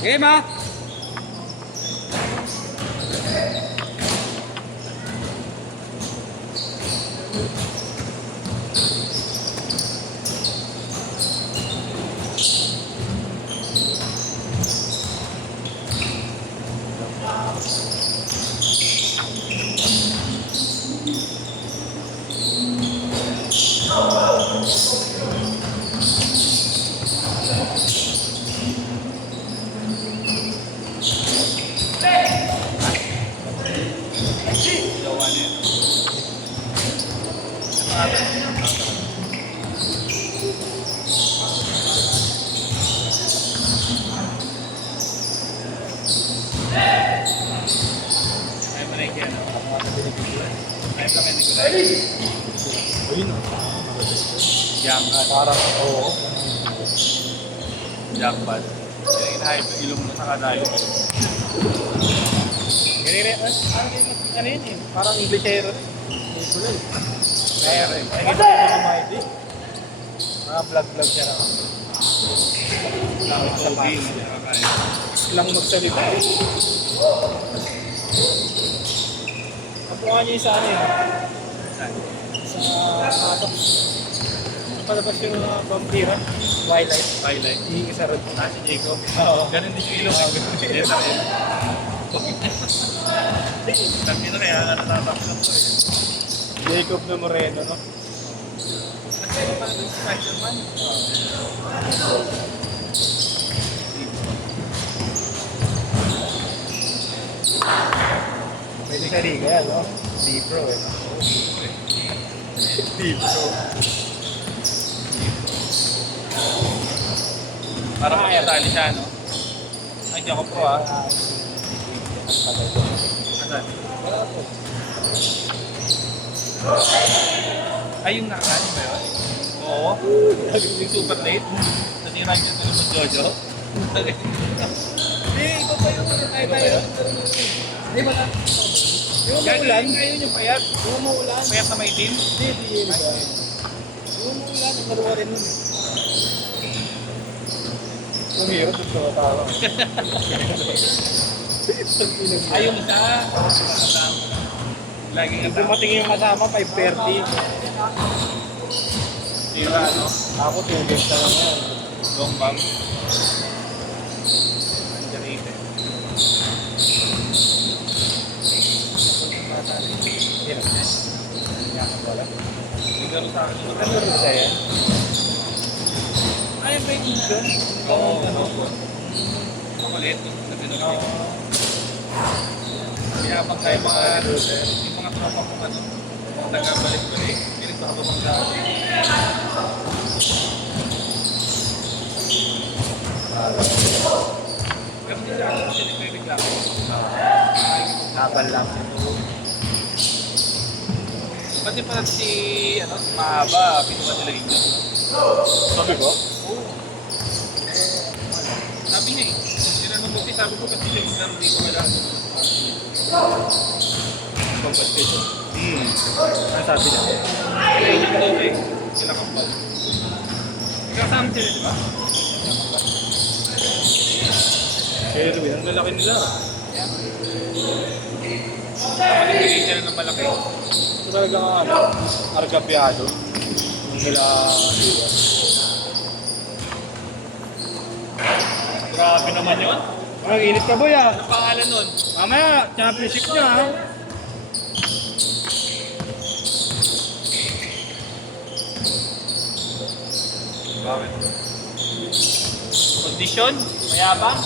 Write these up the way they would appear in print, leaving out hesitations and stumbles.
Game ah! Parang oo. Jackpot. Yung inahype yung ilong mo sa kadayo. Ano yun eh? Parang Englishero. Kaya rin. Ay, kita ko ng mga hindi. Mga vlog-vlog siya na. Langit sa pin. Ilang magsalita eh. Napuha niyo yung sa ano yun? Sa atok. Palabas yung vampira. Twilight. Highlight. Iisa rin. Si Jacob. Oo. Ganun din yung ilong. Sabi na kaya natatakot ko eh. Jacob na Moreno, no? Kasi paano yung Spider-Man? Pwede ka rin kaya, no? D-Pro eh. D-Pro. Para makasali siya, no? Ay, di ako pro ah. Asan? Ay, yung nakaan ba yun? Oo. Yung super late. Nasira niyo ito ng Jojo. Hindi, ikaw pa yun. Ay, tayo. Hindi ba na? Yung maulan. Ngayon yung payat. Yung maulan. Payat na may din. Hindi, yun ba? Yung maulan, ang naruwa rin nun. Kumiro, doon sa tawa. Ay, yung isa. Laging Yung dumating yung kasama, 5:30. Tira, no? Ako, 2 days na lang yan. Long bang. Anjarite. Hirap na. Wala. Siguro sa akin. Ano rin sa'yo? Ay, may edition. Oo, ano po. Makulit. Sa tinuloy. Kaya pag tayo yung mga tropa kong ano, nagkabalik-balik, pinagpapabang sa akin. Ganun din sa akin, kasi nagre-reklamo. Nakal lang. Pati pa si, ano, si Mahaba, pinuha nila rin yun. Sabi ko? Oo. Sabi niya eh. Tinanong mo, sabi ko kasi yung laro dito wala. Pag-basket. Ano sabi niya? Ay, hindi daw eh. Sila kampal. Kasama sila, di ba? Pero ang lalaki nila. Magbibigay sila ng malaki. Talaga nga, ano, argabyado. Yung nila, Grabe naman yun. ang init ka boy ah. Ano pangalan nun? Mamaya, championship niya ah. Bakit? Condition? Mayabang?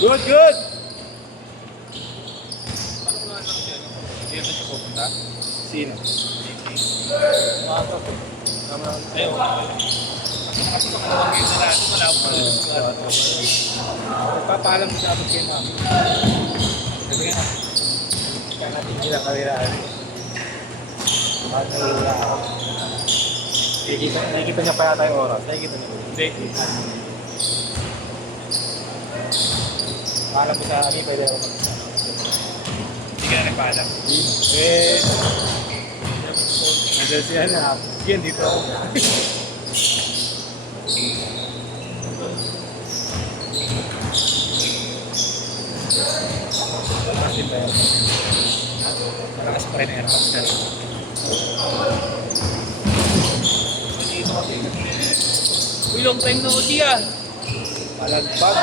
Good, good! Paano ko lang siya? Dito siya pupunta? Sino? Makakapit. Ayun. Kasi pakalawang game na natin, wala akong pala. Nagpapaalam mo dapat kayo namin. Sabi nga, kaya natin silang kawiraan. Paano wala ako? Nakikita niya pa yata yung oras. Nakikita niya. Hindi. Paalam mo sa amin, pwede ako mag-isa. Hindi ka na Espada. Eh, nandiyan siya na. Yan, dito ako. Kasi ba yun? Malakas pa rin ang aircraft na rin. Uy, long time na uti ah. Malagpag.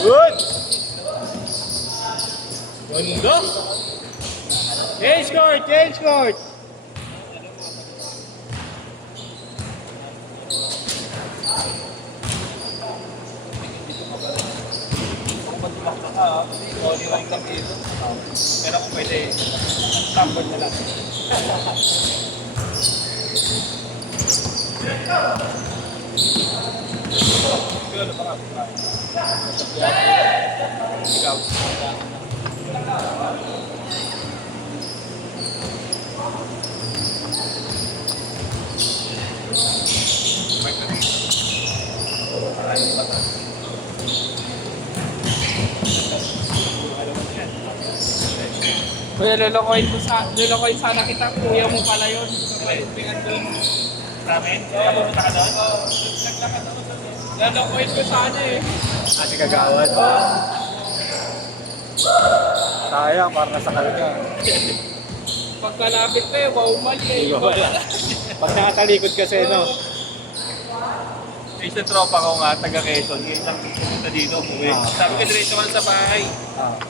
Good! Ganda! Change court! Change court! Only one lang dito. Pero kung pwede, standard na lang. Siguro pa ka. Ikaw. Kuya, lulukoy sana kita. Kuya mo pala yun. Pingan doon. Sa amin? Kapunta ka doon? Lulukoy ko sana eh. Kasi kagawad. Sayang, parang nasa kalga. Pagkalapit ko eh, wow mali eh. Iba wala. Pag nakatalikod kasi, no? May isang tropa ko nga, taga Quezon. Yung isang pumunta dito, umuwi. Sabi ko, diretso ka sa bahay. Ah.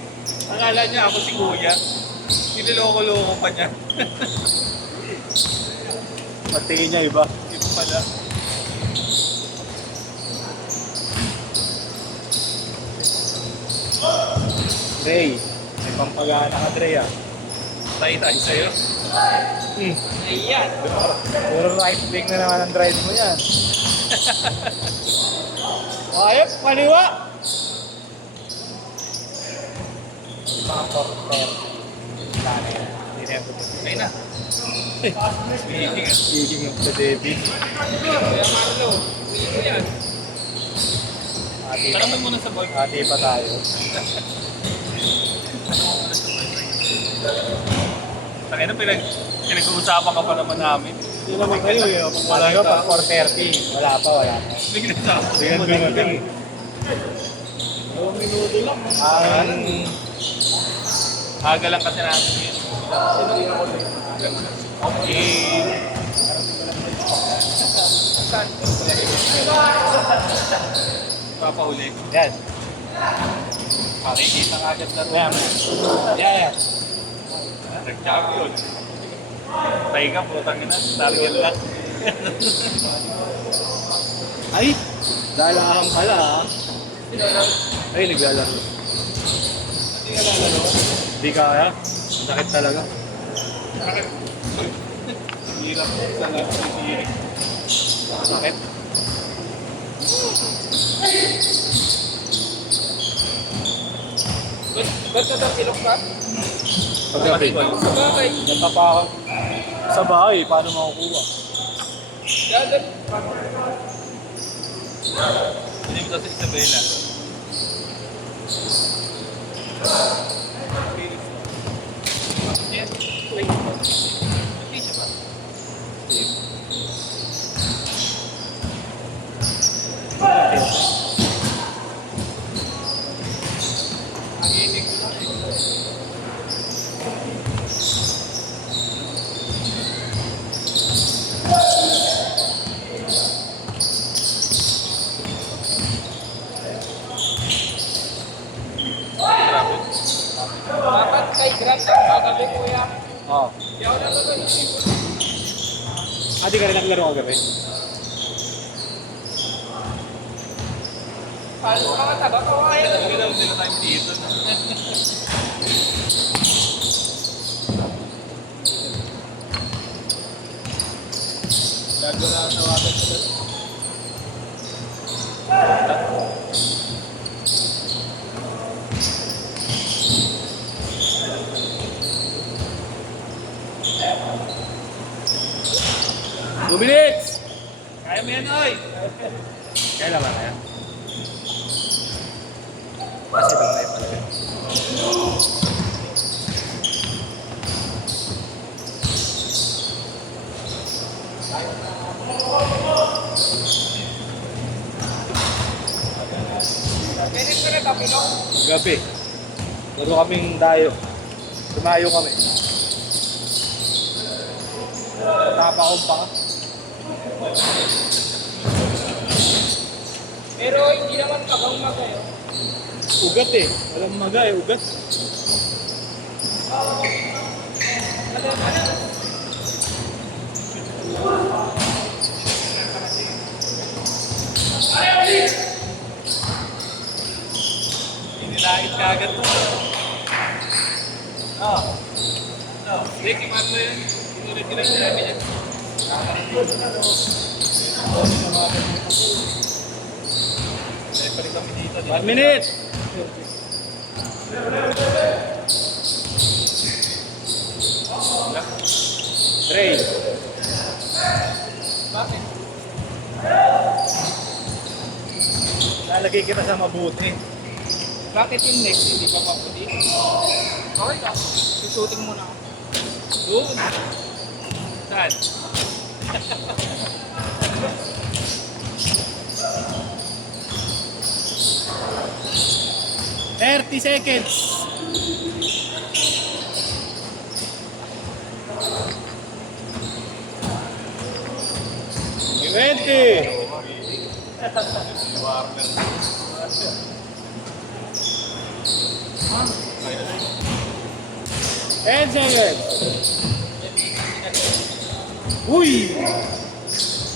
Akala niya ako si Kuya. Niloloko-loko pa niya. Patingin niya iba. Hindi pa pala. Dre, may pampagana ka, Dre, ah. Tayo sa'yo. Ayan. Puro right wing na naman ang drive mo yan. Ayop, kaliwa! Mga porter. Sana yan. Hindi na yung pupunta. Ayun na. Speaking of the David. Kuya Marlo, uwi ko yan. Tanong mo muna sa boy. Ati pa tayo. Takay na pinag-uusapan ka pa naman namin. Hindi naman kayo eh. Wala ka pag 4:30. Wala pa, wala pa. Bigla sa ako. Bigyan minuto. 2 minuto lang. Aga lang kasi natin yun. Okay. Saan? Papahuli. Yan. Makikita ka agad na Yan. Yan. Nag-champion. Tayo ka, putang ina. Target lang. Ay! Dalahan pala ah. Ay, naglalaro. Hindi ka lalaro. Hindi kaya. Sakit talaga. Hirap sa lahat ng sirik. Sakit. Ba't ka daw kilok ka? Paggabi. Sa bagay. Natapa ako. Sa bahay, paano makukuha? Dadan. Hindi mo daw sa Isabela. Yes. Ay, hindi siya ba? Nagiinig ko na eh. Grabe. Dapat kay Grant ang kagabi, kuya. Oo. Di ako nalulun. Di ka rin naglaro kagabi? Paano mga taga-kawayan? Galaw sila tayo dito. Gago na tawagan ko doon. Minutes! Kaya mo yan, oy! Kailan ba kaya? Kasi din ka na tapilok. Gabi. Laro kaming dayo. Tumayo kami. Tapa ko pa. Pero hindi naman tagang magayo. Ugat eh. Walang maga eh. Ugat. Inilait ka agad to. Hindi, kimat mo yun. Inulit-inulit na namin yan. Balik kami dito. 1 minute! Trey. Bakit? Lalagay kita sa mabuti. Bakit yung next hindi pa paputi? Okay ka. Susuting mo na ako. Doon. Saan? 30 seconds. Twenty. 10 seconds. Uy!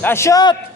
Last shot!